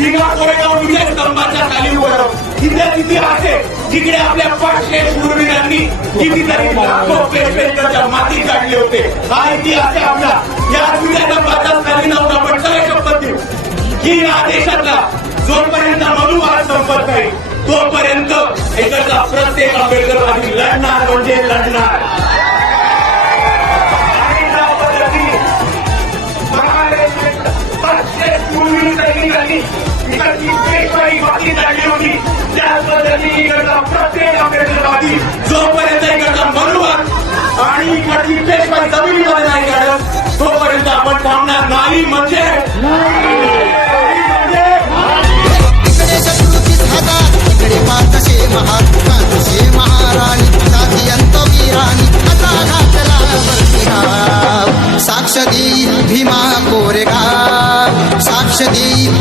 भीमा कोरेगाव विजय स्तंभाच्या खाली उभं राहून तिथे आहे जिकडे आपल्या 500 शूरवीरांनी कितीतरी लाखो पेशवेच्या माती काढले होते. हा इतिहास आहे आपला. या विजय स्तंभाच्या खाली नव्हता पण सगळे शपथ देऊ की या देशातला जोपर्यंत मनुवाद संपत नाही तोपर्यंत एखादा प्रत्येक आंबेडकरवादी लढणार म्हणजे लढणार. बाकी काढली होती त्याच पद्धतीने इकडचा प्रत्येक आंबेडकरवादी जोपर्यंत इकडचा मनुवाद आणि इकडची पेशवाई जमिनीमध्ये नाही काढत तोपर्यंत आपण थांबणार नाही म्हणजे